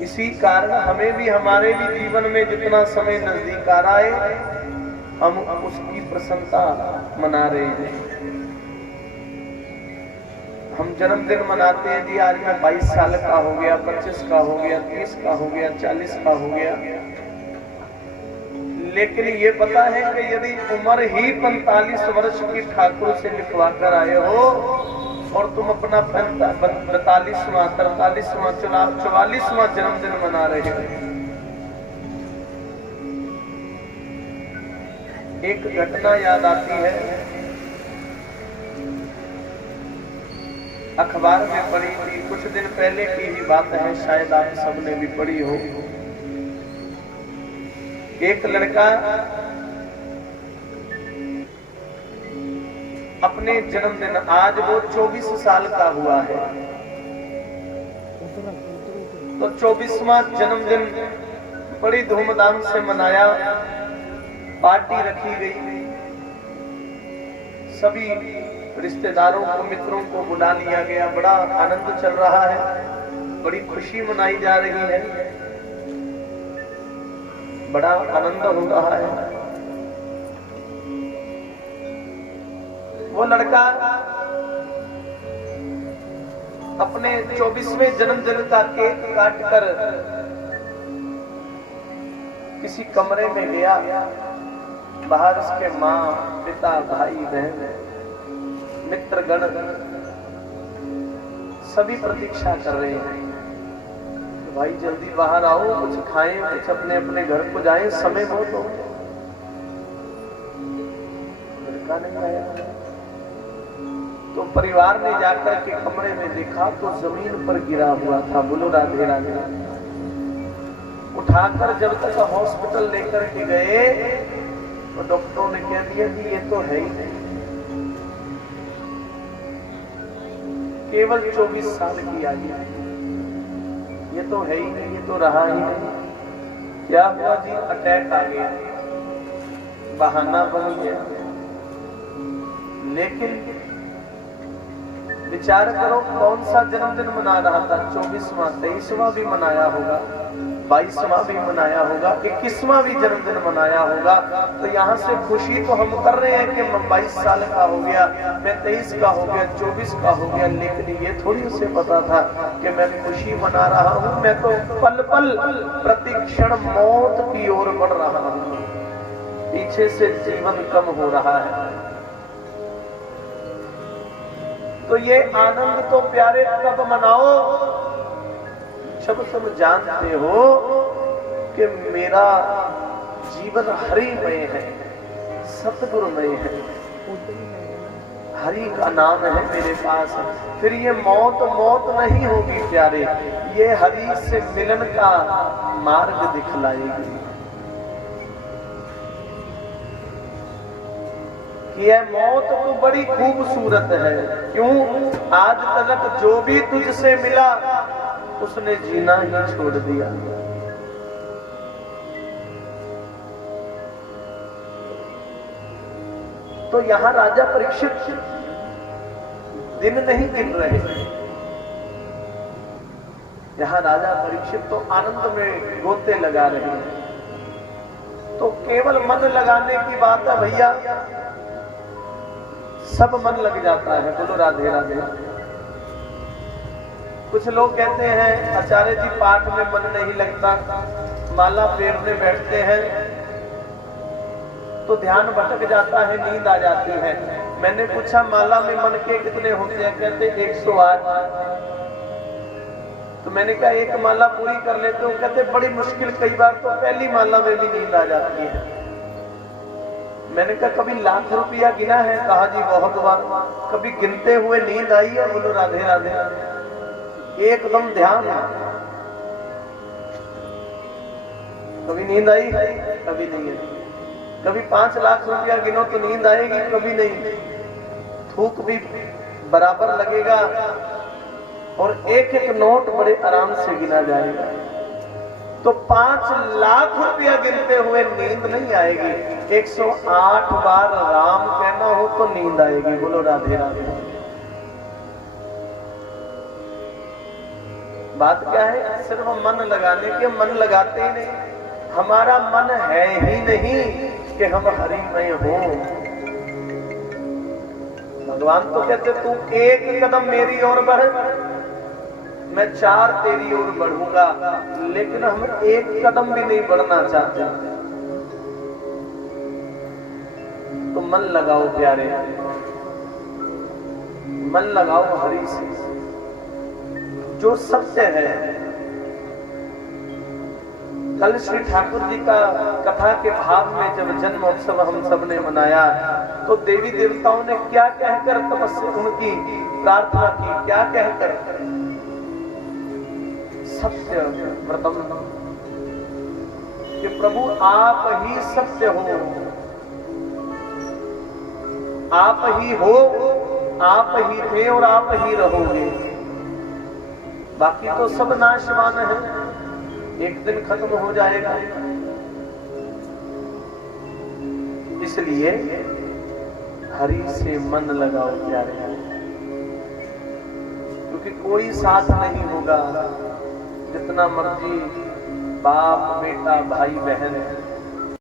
इसी कारण हमें भी हमारे भी जीवन में जितना समय नजदीक आ रहा है, हम उसकी प्रसन्नता मना रहे हैं। हम जन्मदिन मनाते हैं जी, आज मैं 22 साल का हो गया, 25 का हो गया, 30 का हो गया, 40 का हो गया। लेकिन ये पता है कि यदि उम्र ही 45 वर्ष की ठाकुर से लिखवा कर आए हो और तुम अपना 42वां, 43वां, 44वां जन्मदिन मना रहे हो। एक घटना याद आती है, अखबार में पढ़ी थी, कुछ दिन पहले की ही बात है, शायद आप सबने भी पढ़ी हो। एक लड़का अपने जन्मदिन, आज वो 24 साल का हुआ है, तो 24वां जन्मदिन बड़ी धूमधाम से मनाया, पार्टी रखी गई, सभी रिश्तेदारों को, मित्रों को बुला लिया गया, बड़ा आनंद चल रहा है, बड़ी खुशी मनाई जा रही है, बड़ा आनंद हो रहा है। वो लड़का अपने 24वें जन्मदिन का केक काटकर किसी कमरे में गया, बाहर उसके माँ, पिता, भाई, बहन, मित्रगण सभी प्रतीक्षा कर रहे हैं, भाई जल्दी बाहर आओ, कुछ खाएं, कुछ अपने अपने घर को जाएं, समय बहुत हो। लड़का नहीं आया, तो परिवार ने जाकर के कमरे में देखा तो जमीन पर गिरा हुआ था। बोलो राधे राधे। उठाकर जब तक हॉस्पिटल लेकर के गए तो डॉक्टरों ने कह दिया कि ये तो है ही नहीं, केवल 24 साल की आयु, ये तो है ही नहीं, ये तो रहा ही नहीं। क्या हुआ जी? अटैक आ गया, बहाना बन गया। लेकिन विचार करो, कौन सा जन्मदिन मना रहा था? 24वां, 23वां भी मनाया होगा, 22वां भी मनाया होगा, 21वां भी जन्मदिन मनाया होगा। तो यहाँ से खुशी तो हम कर रहे हैं कि मैं 22 साल का हो गया, मैं 23 का हो गया, 24 का हो गया, लेकिन ये थोड़ी उसे पता था कि मैं खुशी मना रहा हूँ, मैं तो पल पल प्रतिक्षण मौत की ओर बढ़ रहा हूँ, पीछे से जीवन कम हो रहा है। तो ये आनंद तो प्यारे कब मनाओ जब तुम जानते हो कि मेरा जीवन हरिमय है, सतगुरुमय है, हरि का नाम है मेरे पास। फिर ये मौत मौत नहीं होगी प्यारे, ये हरि से मिलन का मार्ग दिखलाएगी। यह मौत तो बड़ी खूबसूरत है। क्यों? आज तक जो भी तुझसे मिला उसने जीना ही छोड़ दिया। तो यहां राजा परीक्षित दिन नहीं गिन रहे, यहां राजा परीक्षित तो आनंद में गोते लगा रहे हैं। तो केवल मन लगाने की बात है भैया, सब मन लग जाता है। बोलो राधे राधे। कुछ लोग कहते हैं आचार्य जी पाठ में मन नहीं लगता, माला फेरने बैठते हैं तो ध्यान भटक जाता है, नींद आ जाती है। मैंने पूछा माला में मन के कितने होते हैं? कहते 108। तो मैंने कहा एक माला पूरी कर लेते हो? कहते बड़ी मुश्किल, कई बार तो पहली माला में भी नींद आ जाती है। मैंने कहा कभी लाख रुपया गिना है? कहा जी बहुत बार। कभी गिनते हुए नींद आई है? बोलो राधे राधे। एकदम ध्यान, कभी नींद आई है? कभी नहीं है। कभी 5 लाख रुपया गिनो तो नींद आएगी? कभी नहीं। थूक भी बराबर लगेगा और एक एक नोट बड़े आराम से गिना जाएगा। तो 5 लाख रुपया गिनते हुए नींद नहीं आएगी, 108 बार राम कहना हो तो नींद आएगी। बोलो राधे राधे। बात क्या है? सिर्फ मन लगाने के, मन लगाते ही नहीं। हमारा मन है ही नहीं कि हम हरिमय हो। भगवान तो कहते तू एक कदम मेरी ओर बढ़, मैं 4 तेरी ओर बढ़ूंगा, लेकिन हम एक कदम भी नहीं बढ़ना चाहते। तो मन लगाओ प्यारे, मन लगाओ हरि से, जो सत्य है। कल श्री ठाकुर जी का कथा के भाव में जब जन्म उत्सव हम सब ने मनाया, तो देवी देवताओं ने क्या कहकर तपस्या उनकी प्रार्थना की, क्या कहकर? सत्य व्रतम, कि प्रभु आप ही सत्य हो, आप ही हो, आप ही थे और आप ही रहोगे। बाकी तो सब नाशवान है, एक दिन खत्म हो जाएगा। इसलिए हरि से मन लगाओ प्यारे, क्योंकि कोई साथ नहीं होगा। जितना मर्जी बाप बेटा भाई बहन